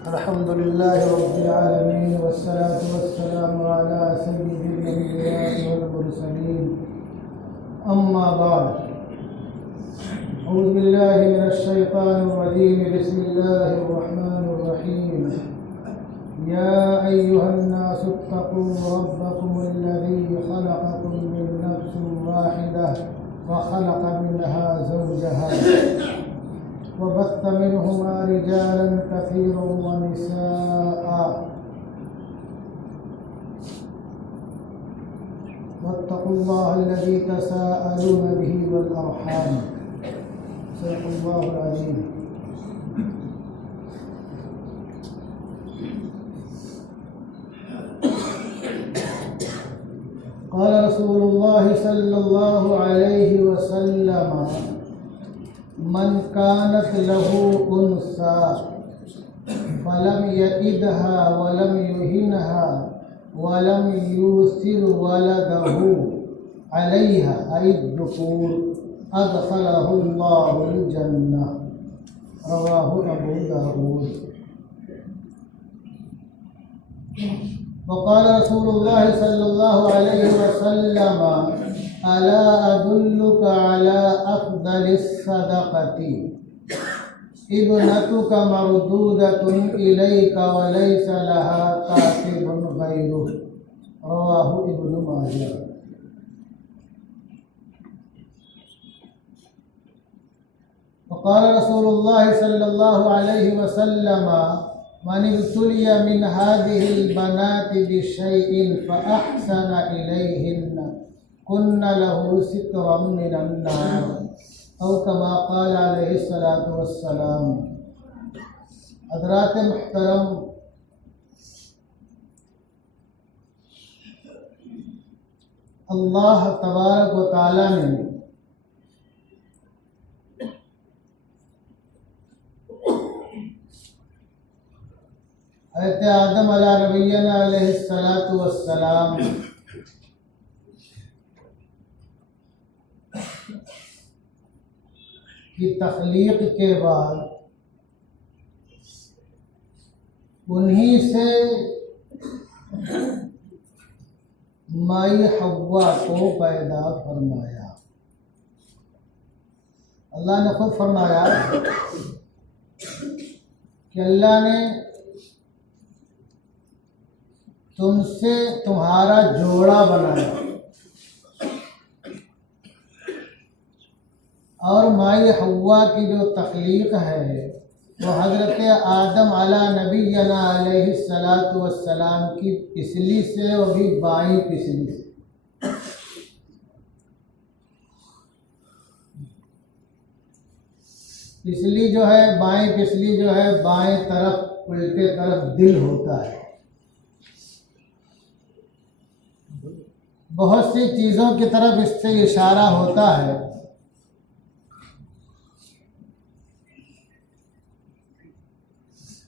अल्हम्दुलिल्लाह रब्बिल आलमीन वस्सलातु वस्सलामु अला सय्यिदिल अंबिया'i वल मुरसलीन अम्मा बाद अऊज़ु बिल्लाहि मिनश शैतानिर रजीम बिस्मिल्लाहिर रहमानिर रहीम या अय्युहन नासु इत्तक़ू रब्बकुमुल्लज़ी खलक़कुम मिन नफ्सिन वाहिदह व खलक़ मिनहा ज़ौजहा वबस्स मिनहुमा रिजालन कसीरन व निसाअ वत्तक़ुल्लाह अल्लज़ी तसाअलून बिही वल अर्हाम सदक़ल्लाहुल अज़ीम। क़ाल रसूलुल्लाह सल्लल्लाहु अलैहि वसल्लम मन कानत लहू उन्सा फलम यइदहा वलम युहिनहा वलम यूसिर वलदहु अलैहा अय्युकुर अदखलहुल्लाहुल जन्नह रवाहु अबू दाऊद। वक़ाल रसूलुल्लाह सल्लल्लाहु अलैहि वसल्लम अला अदुल्लुका अला अफ़्ज़लिस सदक़ती इब्नतुका मरदूदतुन इलैका व लैसा लहा कातिबुन गैरुह रवाहु इब्नु माजाह। वक़ाल रसूलुल्लाह सल्लल्लाहु अलैहि वसल्लम मन इब्तुलिया मिन हाज़िहिल बनाति बिशैइन फ़अहसन इलैहिन्ना कुन्ना लहू सित्रम मिनन नार औ कमा क़ाल अलैहि सलातु वस्सलाम। हज़रात मुहतरम, अल्लाह तबारक व तआला ने हज़रत आदम अला नबिय्यना अलैहि सलातु वस्सलाम की तख्लीक के बाद उन्हीं से माई हव्वा को पैदा फरमाया। अल्लाह ने खुद फरमाया कि अल्लाह ने तुमसे तुम्हारा जोड़ा बनाया और माई हव्वा की जो तख्लीक है वो हज़रत आदम अला नबिय्यना अलैहि सलातु वस्सलाम की पिसली से, वो भी बाईं पिसली से। पिसली जो है, बाईं पिसली जो है, बाएं तरफ उल्टे तरफ दिल होता है। बहुत सी चीज़ों की तरफ इससे इशारा होता है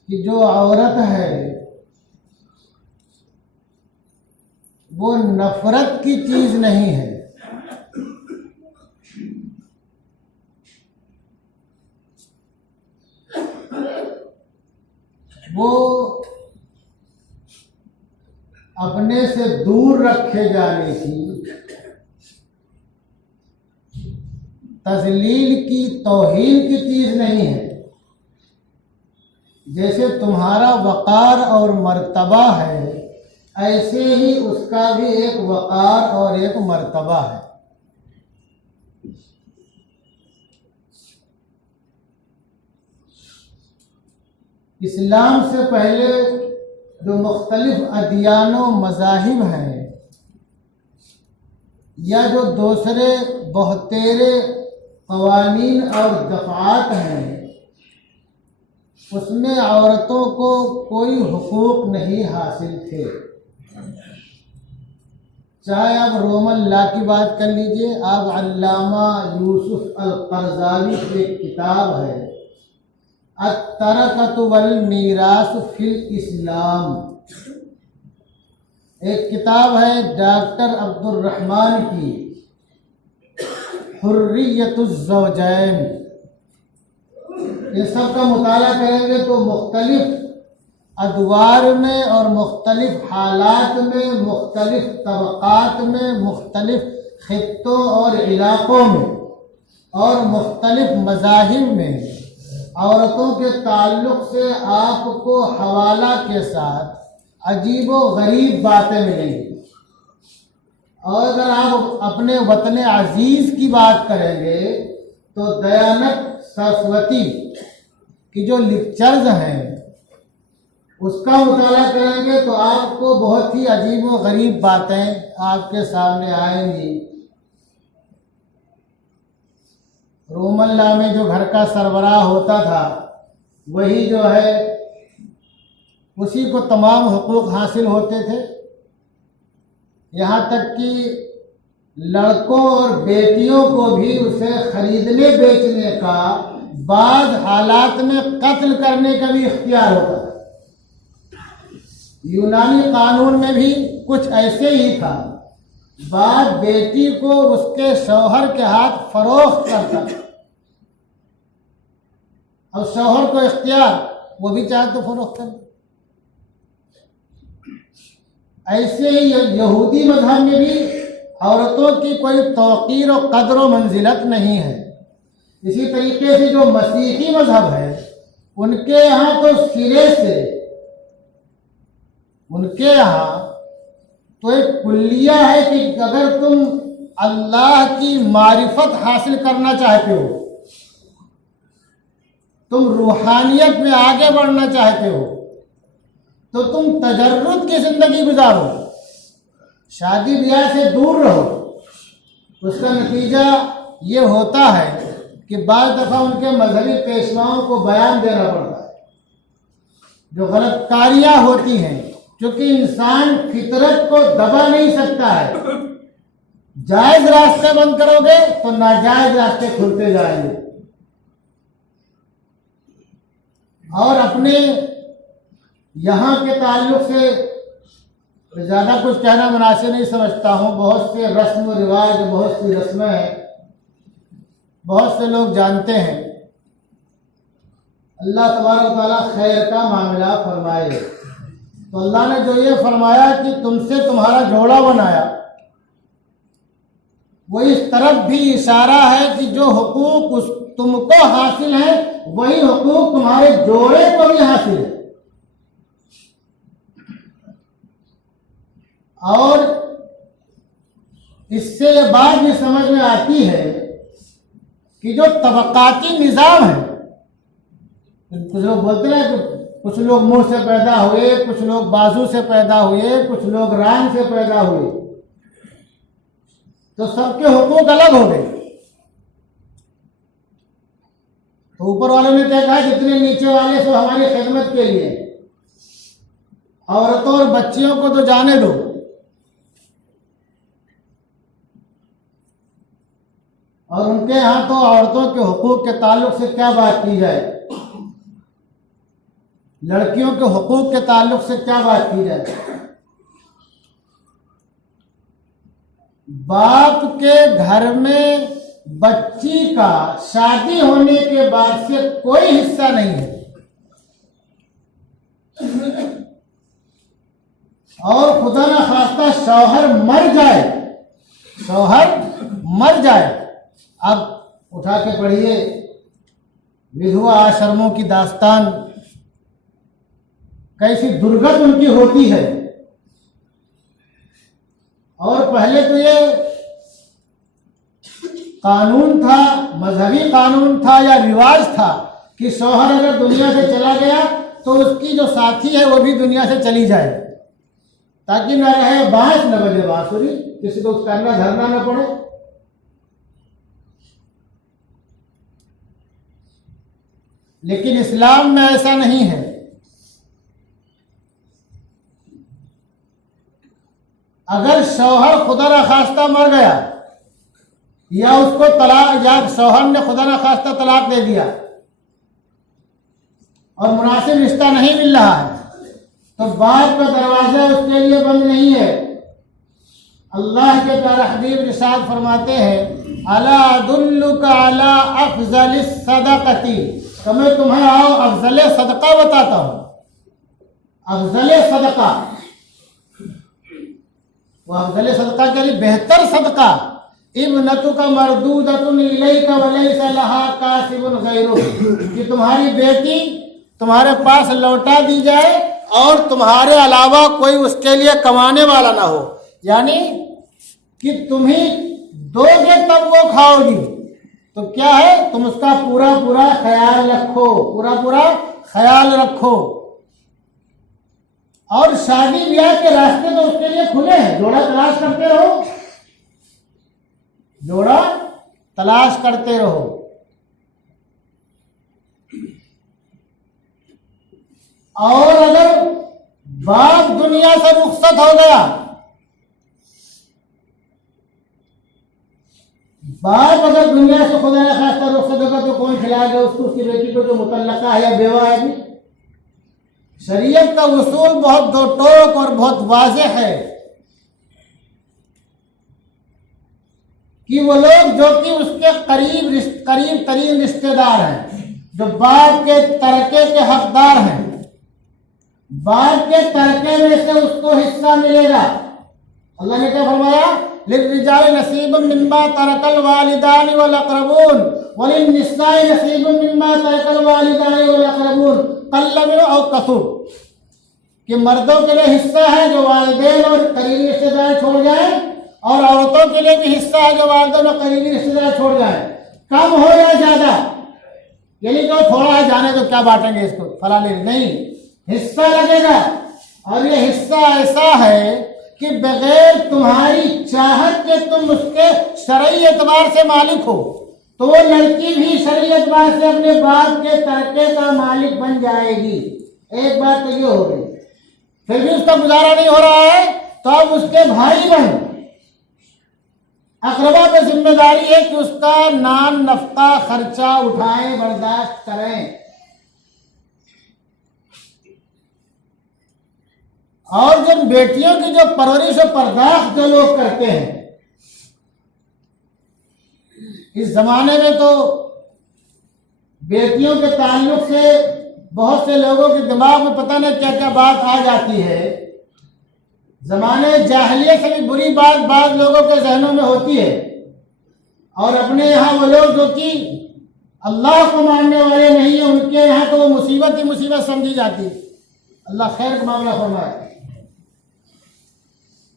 कि जो औरत है वो नफरत की चीज नहीं है, वो अपने से दूर रखे जाने की, तज़लील की, तौहीन की चीज नहीं है। जैसे तुम्हारा वक़ार और मर्तबा है, ऐसे ही उसका भी एक वक़ार और एक मर्तबा है। इस्लाम से पहले जो मुख्तलिफ अदियानो मज़ाहिब हैं या जो दूसरे बहुतेरे क़वानीन और दफ़ात हैं, उसमें औरतों को कोई हुकूक नहीं हासिल थे। चाहे आप रोमन लॉ की बात कर लीजिए, आप अल्लामा यूसुफ अल-क़रज़ावी की एक किताब है अत-तरक़तु वल मीरास फिल इस्लाम, एक किताब है डॉक्टर अब्दुर रहमान की हुर्रियतुज़ ज़ौजैन, इन सब का मुताला करेंगे तो मुख्तलिफ अदवार में और मुख्तलिफ हालात में, मुख्तलिफ तबक़ात में, मुख्तलिफ खित्तों और इलाक़ों में और मुख्तलिफ मज़ाहिब में औरतों के ताल्लुक़ से आपको हवाला के साथ अजीब व गरीब बातें मिलेंगी। और अगर आप अपने वतन अजीज़ की बात करेंगे तो दयानंद सरस्वती की जो लेक्चर्स हैं उसका मुताला करेंगे तो आपको बहुत ही अजीब व गरीब बातें आपके सामने आएंगी। रोमल्ला में जो घर का सरबराह होता था वही जो है उसी को तमाम हुकूक हासिल होते थे, यहाँ तक कि लड़कों और बेटियों को भी उसे खरीदने बेचने का, बाद हालात में कत्ल करने का भी इख्तियार होता था। यूनानी कानून में भी कुछ ऐसे ही था, बाप बेटी को उसके शौहर के हाथ फरोख्त करता था और शौहर को इख्तियार, वो भी चाहे तो फरोख्त कर। ऐसे ही यहूदी मजहब में भी औरतों की कोई तौकीर और कदर व मंजिलत नहीं है। इसी तरीके से जो मसीही मजहब है उनके यहाँ तो सिरे से, उनके यहाँ तो एक कुल्लिया है कि अगर तुम अल्लाह की मारिफत हासिल करना चाहते हो, तुम रूहानियत में आगे बढ़ना चाहते हो, तो तुम तजर्रुद की जिंदगी गुजारो, शादी ब्याह से दूर रहो। उसका नतीजा ये होता है कि बाज़ दफ़ा उनके मजहबी पेशवाओं को बयान देना पड़ता है, जो गलतकारियाँ होती हैं, क्योंकि इंसान फितरत को दबा नहीं सकता है। जायज़ रास्ते बंद करोगे तो नाजायज़ रास्ते खुलते जाएंगे। और अपने यहाँ के ताल्लुक़ से ज़्यादा कुछ कहना मुनासिब नहीं समझता हूँ। बहुत से रस्म रिवाज, बहुत सी रस्में हैं, बहुत से लोग जानते हैं। अल्लाह तबारक व तआला खैर का मामला फरमाए। तो अल्लाह ने जो ये फरमाया कि तुमसे तुम्हारा जोड़ा बनाया, वो इस तरफ भी इशारा है कि जो हुकूक उस तुमको हासिल है वही हुकूक तुम्हारे जोड़े को भी हासिल है। और इससे ये बात भी समझ में आती है कि जो तबकाती निज़ाम है, कुछ लोग बोलते हैं कि कुछ लोग मुंह से पैदा हुए, कुछ लोग बाजू से पैदा हुए, कुछ लोग रान से पैदा हुए, तो सबके हुकूक अलग हो गए। तो ऊपर वालों ने क्या कहा, जितने नीचे वाले सो हमारी खिदमत के लिए, औरतों और बच्चियों को तो जाने दो। और उनके यहाँ तो औरतों के हुकूक के ताल्लुक से क्या बात की जाए, लड़कियों के हुकूक के ताल्लुक से क्या बात की जाए। बाप के घर में बच्ची का शादी होने के बाद से कोई हिस्सा नहीं है। और खुदा न खास्ता शौहर मर जाए, शौहर मर जाए, अब उठा के पढ़िए विधवा आश्रमों की दास्तान, कैसी दुर्गत उनकी होती है। और पहले तो ये कानून था, मजहबी कानून था या रिवाज था कि शौहर अगर दुनिया से चला गया तो उसकी जो साथी है वो भी दुनिया से चली जाए, ताकि न रहे बांस न बजे बांसुरी, किसी को करना धरना न पड़े। लेकिन इस्लाम में ऐसा नहीं है। अगर शौहर खुदा न खास्ता मर गया या उसको तलाक, या शौहर ने खुदा न खास्ता तलाक दे दिया और मुनासिब रिश्ता नहीं मिल रहा है, तो बाप का दरवाजा उसके लिए बंद नहीं है। अल्लाह के प्यारे हबीब इरशाद फरमाते हैं, अला अदुल्लुका अला अफज़लिस सदक़ती, तो मैं तुम्हें आओ अफजल सदका बताता हूँ। अफजल सदका, वो अफजल सदका के लिए बेहतर सदका, इब्नतुका मरदूदतुन इलैका वलैसा लहा कासिबुन गैरुक, कि तुम्हारी बेटी तुम्हारे पास लौटा दी जाए और तुम्हारे अलावा कोई उसके लिए कमाने वाला ना हो, यानी कि तुम ही दोगे तब वो खाओगी। तो क्या है, तुम उसका पूरा पूरा ख्याल रखो, पूरा पूरा ख्याल रखो। और शादी ब्याह के रास्ते तो उसके लिए खुले हैं, जोड़ा तलाश करते रहो, जोड़ा तलाश करते रहो। और अगर बाप दुनिया से रुखसत हो गया, बाप अगर दुनिया से खुदा न खास्ता रुखसत होगा तो कौन खिलाएगा उसको, उसकी बेटी को जो मुतल्लका है या बेवा है। भी शरीयत का उसूल बहुत दो टोक और बहुत वाज़ेह है कि वो लोग जो कि उसके करीब तरीन रिश्तेदार हैं, जो बाप के तरके के हकदार हैं, बाप के तरके में से उसको हिस्सा मिलेगा। अल्लाह ने क्या फरमाया, लिर्रिजाल नसीबुम मिम्मा तरकल वालिदानी वल अक़रबून वलिन्निसाई नसीबुम मिम्मा तरकल वालिदानी वल अक़रबून क़ल्ल मिन्हु औ कसूर, कि मर्दों के लिए हिस्सा है जो वालिदैन और करीबी रिश्तेदार छोड़ जाए, और औरतों के लिए भी हिस्सा है जो वालिदैन और करीबी रिश्तेदार छोड़ जाए, कम हो या ज्यादा। यानी जो थोड़ा है जाने तो क्या बांटेंगे इसको फलाने, नहीं, हिस्सा लगेगा। और ये हिस्सा ऐसा है कि बगैर तुम्हारी चाहत के तुम उसके शरई एतबार से मालिक हो, तो वो लड़की भी शरई एतबार से अपने बाप के तरके का मालिक बन जाएगी। एक बात तो ये हो गई, फिर भी उसका गुजारा नहीं हो रहा है तो अब उसके भाई बन, अकरबा पे जिम्मेदारी है कि उसका नान नफ्का खर्चा उठाएं, बर्दाश्त करें। और जब बेटियों की जो परवरिश और पर्दाश्त जो लोग करते हैं, इस जमाने में तो बेटियों के ताल्लुक से बहुत से लोगों के दिमाग में पता नहीं क्या क्या बात आ जाती है। जमाने जाहिलियत से भी बुरी बात बाद लोगों के जहनों में होती है, और अपने यहाँ वो लोग जो कि अल्लाह को मानने वाले नहीं है, उनके यहाँ तो वो मुसीबत ही मुसीबत समझी जाती है। अल्लाह खैर का मामला फरमाए।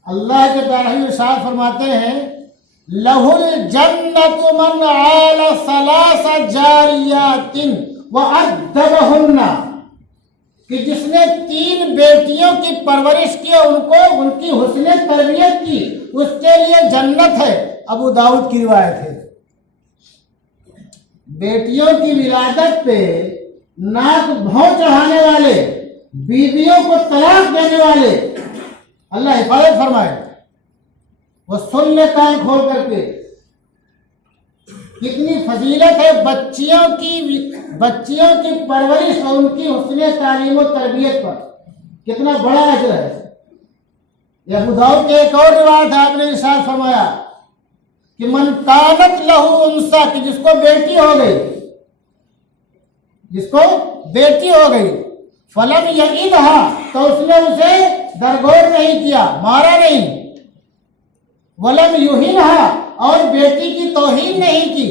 अल्लाह के प्यारे इरशाद फरमाते हैं, लहुल जन्नतु मन आला सलासा जारियातिन व अद्दबहुन्ना, कि जिसने 3 बेटियों की परवरिश की और उनको उनकी हुस्ने तरबियत की, उसके लिए जन्नत है। अबू दाऊद की रिवायत है। बेटियों की विलादत पे नाक भौं चढ़ाने वाले, बीवियों को तलाक देने वाले, अल्लाह हिफाजत फरमाए, वो सुन ले कान खोल करके। कितनी फजीलत है बच्चियों की परवरिश और उनकी हुस्ने तालीम और तरबियत पर, कितना बड़ा अजर है। यह अबू दाऊद के एक और रिवायत है, आपने इरशाद फरमाया कि मन कानत लहू उनसा, कि जिसको बेटी हो गई, जिसको बेटी हो गई, फलम यईदहा, तो उसने उसे दरगोर नहीं किया, मारा नहीं, वलम युहिनहा, और बेटी की तौहीन नहीं की।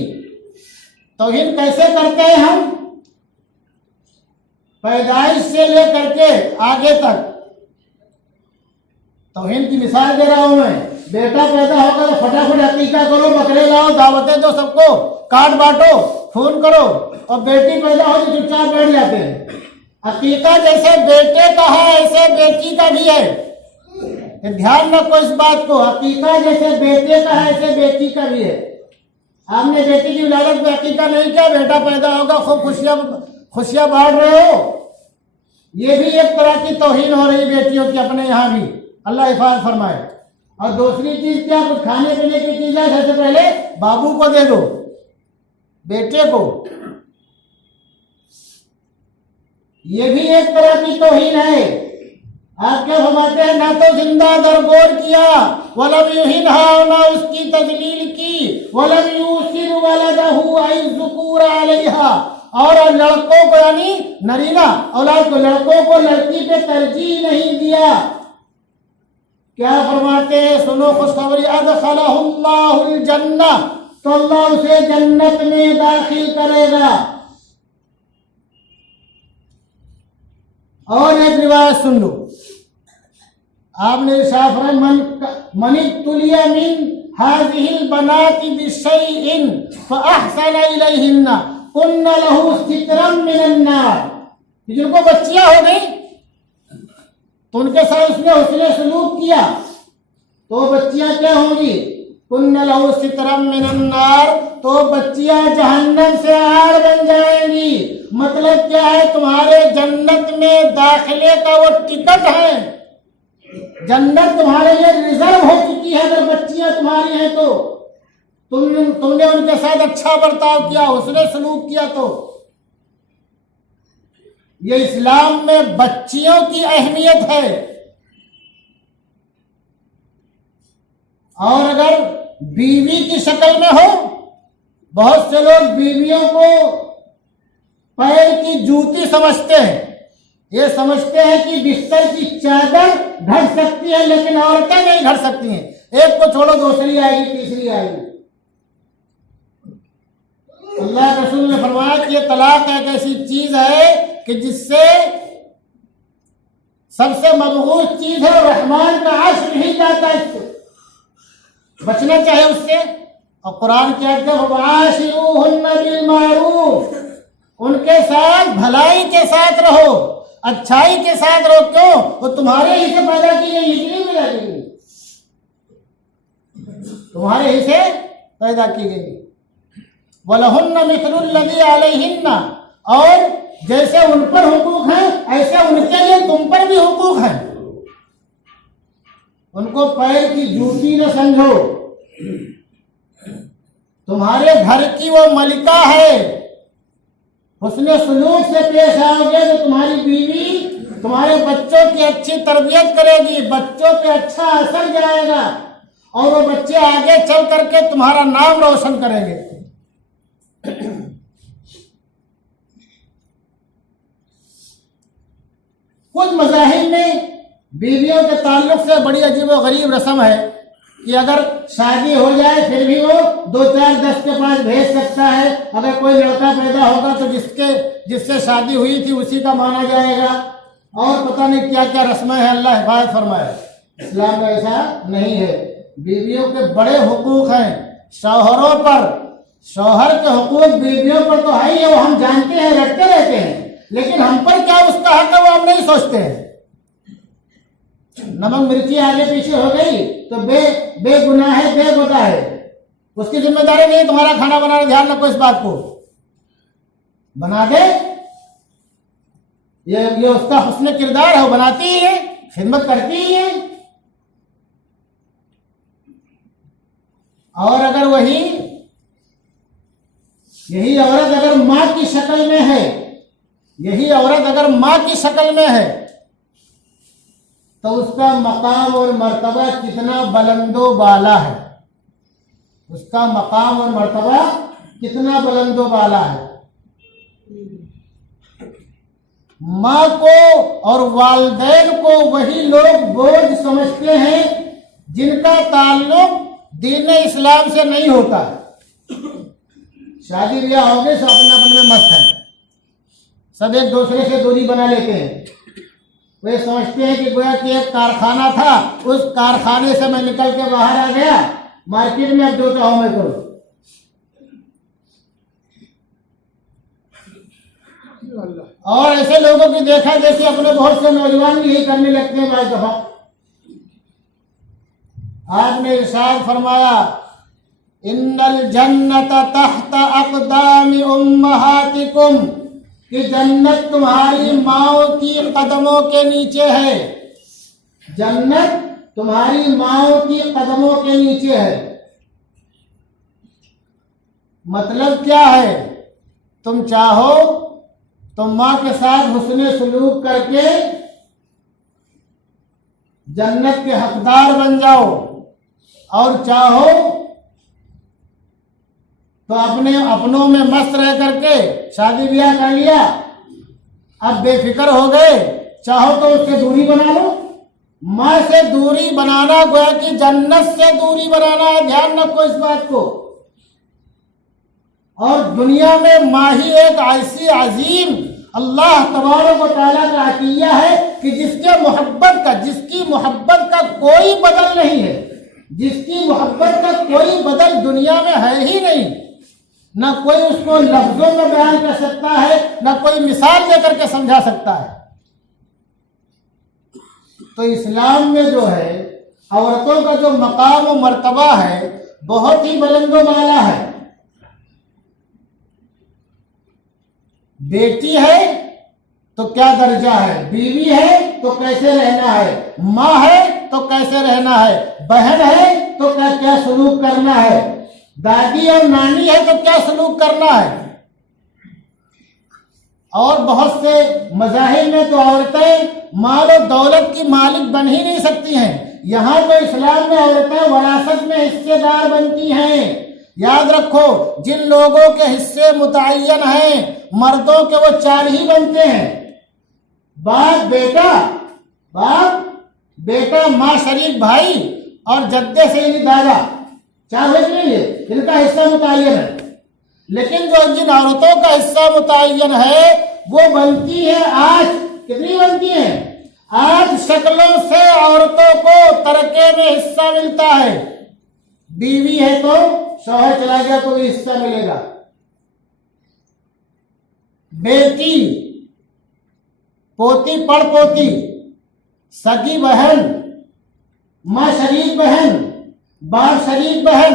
तौहीन कैसे करते हैं हम, पैदाइश से लेकर के आगे तक। तौहीन की मिसाल दे रहा हूं मैं, बेटा पैदा होगा तो फटाफट अकीका करो, बकरे लाओ, दावतें दो, सबको काट बांटो, खून करो, और बेटी पैदा हो तो चुपचाप बैठ जाते हैं। अकीका जैसे बेटे का है ऐसे बेटी का भी है, ध्यान रखो इस बात को। अकीका जैसे बेटे का है ऐसे बेटी का भी है। आपने बेटी की विलादत में अकीका नहीं किया, बेटा पैदा होगा, खूब खुशियां बांट रहे हो, ये भी एक तरह की तौहीन हो रही बेटियों की अपने यहाँ भी। अल्लाह हिफाजत फरमाए। और दूसरी चीज क्या, कुछ खाने पीने की चीज है, सबसे पहले बाबू को दे दो, बेटे को, ये भी एक तरह की तौहीन है। आप क्या फरमाते हैं, ना तो जिंदा दरगोर किया, वलम युहिनहा, ना उसकी तजलील की, वलम यूसिर वलदहु अय ज़ुकूर अलैहा, और लड़कों को यानी नरीना औलाद को, लड़कों को लड़की पे तरजीह नहीं दिया। क्या फरमाते हैं, सुनो खुशखबरी, अदखलहुल्लाहुल जन्नह, तो अल्लाह उसे जन्नत में दाखिल करेगा। और एक रिवायत सुन लो, आपने इरशाद फरमाया, मन तुलिया मिन हाज़िहिल बनाति बिशैइन फअहसन इलैहिन्ना कुन्ना लहू सित्रम मिनन नार। जिनको बच्चियां हो गई तो उनके साथ उसने हुस्न सलूक किया तो बच्चियां क्या होंगी, कुन्ना लहू सित्रम मिनन नार, तो बच्चियां जहन्नम से आड़ बन जाएंगी। मतलब क्या है, तुम्हारे जन्नत में दाखिले का वो टिकट है, जन्नत तुम्हारे लिए रिजर्व हो चुकी है। अगर बच्चियां तुम्हारी हैं तो तुमने उनके साथ अच्छा बर्ताव किया, हुस्न सलूक किया, तो ये इस्लाम में बच्चियों की अहमियत है। और अगर बीवी की शक्ल में हो, बहुत से लोग बीवियों को पैर की जूती समझते हैं, ये समझते हैं कि बिस्तर की चादर ढक सकती है लेकिन औरतें नहीं ढक सकती हैं। एक को छोड़ो दूसरी आएगी, तीसरी आएगी। अल्लाह के रसूल ने फरमाया कि ये तलाक एक ऐसी चीज है कि जिससे सबसे मबगूज चीज है और रहमान का अर्श नहीं जाता, इससे बचना चाहे उससे। और कुरान की आज्ञा, वाशिरूहुन्ना बिल मारूफ, उनके साथ भलाई के साथ रहो, अच्छाई के साथ रहो। क्यों, वो तुम्हारे ही से पैदा की गई, इतनी पैदा की गई, तुम्हारे ही से पैदा की गई। वलहुन्ना मिस्लुल्लज़ी अलैहिन्ना, और जैसे उन पर हुकूक हैं ऐसे उनके लिए तुम पर भी हुकूक हैं। उनको पैर की जूती न समझो, तुम्हारे घर की वो मलिका है। हुस्न सलूक से पेश आओगे तो तुम्हारी बीवी तुम्हारे बच्चों की अच्छी तरबियत करेगी, बच्चों पे अच्छा असर जाएगा और वो बच्चे आगे चल करके तुम्हारा नाम रोशन करेंगे। कुछ मज़ाहिब में बीवियों के ताल्लुक से बड़ी अजीब व गरीब रस्म है कि अगर शादी हो जाए फिर भी वो 2-4-10 के पास भेज सकता है। अगर कोई लड़का पैदा होगा तो जिससे शादी हुई थी उसी का माना जाएगा, और पता नहीं क्या क्या रस्में हैं, अल्लाह हिफाजत फरमाए। इस्लाम में ऐसा नहीं है। बीवियों के बड़े हुकूक हैं शौहरों पर, शौहर के हुकूक बीवियों पर तो है ही, वो हम जानते हैं, रटते रहते हैं, लेकिन हम पर क्या उसका हक है वो हम नहीं सोचते हैं। नमक मिर्ची आगे पीछे हो गई तो बेगुनाह है, बेगुनाह है, उसकी जिम्मेदारी नहीं तुम्हारा खाना बनाना। ध्यान रखो इस बात को, बना दे, ये उसका हुस्न किरदार है, वो बनाती ही है, खिदमत करती ही है। और अगर यही औरत अगर माँ की शक्ल में है, यही औरत अगर माँ की शक्ल में है तो उसका मकाम और मर्तबा कितना बुलंदो बाला है, उसका मकाम और मर्तबा कितना बुलंदो बाला है। माँ को और वालिदैन को वही लोग बोझ समझते हैं जिनका ताल्लुक दीन इस्लाम से नहीं होता। शादी ब्याह हो गए, सब अपने अपने में मस्त हैं, सब एक दूसरे से दूरी बना लेते हैं। वे समझते हैं कि गोया कि एक कारखाना था, उस कारखाने से मैं निकल के बाहर आ गया, मार्केट में अब जो चाहो मैं करूं। और ऐसे लोगों की देखा देखी अपने बहुत से नौजवान भी यही करने लगते हैं। भाई दफा आपने इरशाद फरमाया, इन्नल जन्नत तहत अक़दामि उम्महातिकुम, कि जन्नत तुम्हारी माओ की कदमों के नीचे है। जन्नत तुम्हारी माओ की कदमों के नीचे है। मतलब क्या है, तुम चाहो तो माँ के साथ हुस्न सलूक करके जन्नत के हकदार बन जाओ, और चाहो तो अपने अपनों में मस्त रह करके शादी ब्याह कर लिया, अब बेफिक्र हो गए, चाहो तो उससे दूरी बना लो। माँ से दूरी बनाना गोया कि जन्नत से दूरी बनाना है, ध्यान रखो इस बात को। और दुनिया में माँ ही एक ऐसी अजीम अल्लाह तबारक व तआला का अतिया है कि जिसकी मोहब्बत का कोई बदल नहीं है, जिसकी मोहब्बत का कोई बदल दुनिया में है ही नहीं। ना कोई उसको लफ्जों में बयान कर सकता है, ना कोई मिसाल देकर के समझा सकता है। तो इस्लाम में जो है औरतों का जो मकाम और मर्तबा है बहुत ही बुलंदो बाला है। बेटी है तो क्या दर्जा है, बीवी है तो कैसे रहना है, माँ है तो कैसे रहना है, बहन है तो क्या क्या सलूक करना है, दादी और नानी है तो क्या सलूक करना है। और बहुत से मज़ाहिब में तो औरतें माल और दौलत की मालिक बन ही नहीं सकती हैं। यहाँ तो इस्लाम में औरतें वरासत में हिस्सेदार बनती हैं। याद रखो, जिन लोगों के हिस्से मुतय्यन हैं मर्दों के वो 4 ही बनते हैं, बाप बेटा, माँ शरीक भाई और जद्दे से दादा, 4 होते हैं जिनका हिस्सा मुतय्यन है। लेकिन जो जिन औरतों का हिस्सा मुतय्यन है वो बनती है आज, कितनी बनती है? 8 शक्लों से औरतों को तरके में हिस्सा मिलता है। बीवी है तो शौहर चला गया तो भी हिस्सा मिलेगा। बेटी, पोती, पड़पोती, सगी बहन, माँ शरीक बहन, बाप शरीक बहन,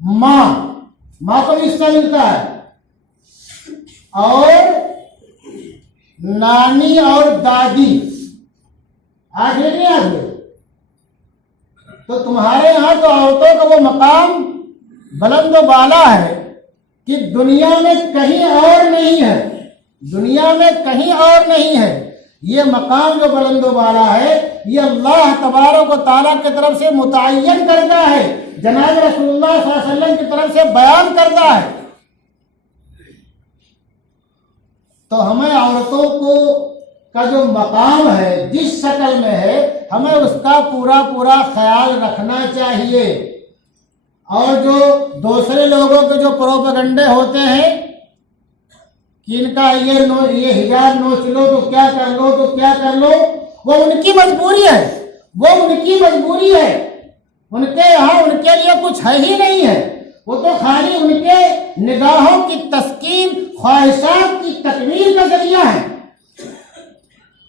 माँ को भी हिस्सा मिलता है। और नानी और दादी आगे नहीं आगे। तो तुम्हारे यहां तो औरतों का वो मकाम बुलंद बाला है कि दुनिया में कहीं और नहीं है, दुनिया में कहीं और नहीं है। ये मकाम जो बुलंद बाला है ये अल्लाह तबारक व तआला की तरफ से मुतय्यन करता है, जनाब रसूलुल्लाह सल्लल्लाहु अलैहि वसल्लम की तरफ से बयान करता है। तो हमें औरतों को का जो मकाम है जिस शक्ल में है हमें उसका पूरा ख्याल रखना चाहिए। और जो दूसरे लोगों के जो प्रोपेगेंडे होते हैं कि इनका ये हिजाब नोच लो तो क्या कर लो, तो क्या कर लो, वो उनकी मजबूरी है, वो उनकी मजबूरी है। उनके यहाँ उनके लिए कुछ है ही नहीं है। वो तो खाली उनके निगाहों की तस्कीन, ख्वाहिशात की तकमील का जरिया है।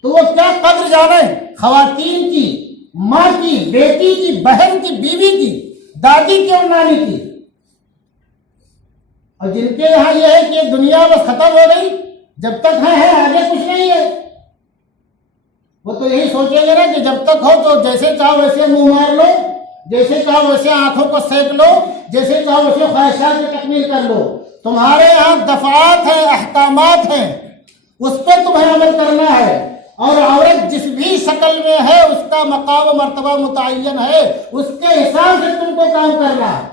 तो वो क्या कद्र जाने खवातीन की, माँ की, बेटी की, बहन की, बीवी की, दादी की और नानी की। और जिनके यहाँ यह है कि दुनिया बस खत्म हो गई, जब तक है आगे कुछ नहीं है, वो तो यही सोचेंगे ना कि जब तक हो तो जैसे चाहो वैसे मुंह मार लो, जैसे चाहो वैसे आंखों को सेक लो, जैसे चाहो वैसे ख्वाहिशात की तकमील कर लो। तुम्हारे यहाँ दफात है, अहकामात हैं, उस पर तुम्हें अमल करना है। और औरत जिस भी शक्ल में है उसका मकाम मर्तबा मुतय्यन है, उसके हिसाब से तुमको काम करना है।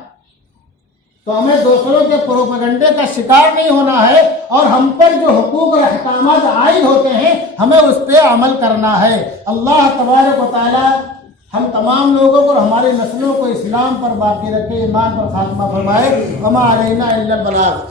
तो हमें दूसरों के प्रोपेगेंडे का शिकार नहीं होना है और हम पर जो हुकूक और अहकामात आयद होते हैं हमें उस पर अमल करना है। अल्लाह तबारक व तआला हम तमाम लोगों को और हमारे नस्लों को इस्लाम पर बाकी रखे, ईमान पर खात्मा फरमाए। वमा अलैना इल्लल बलाग।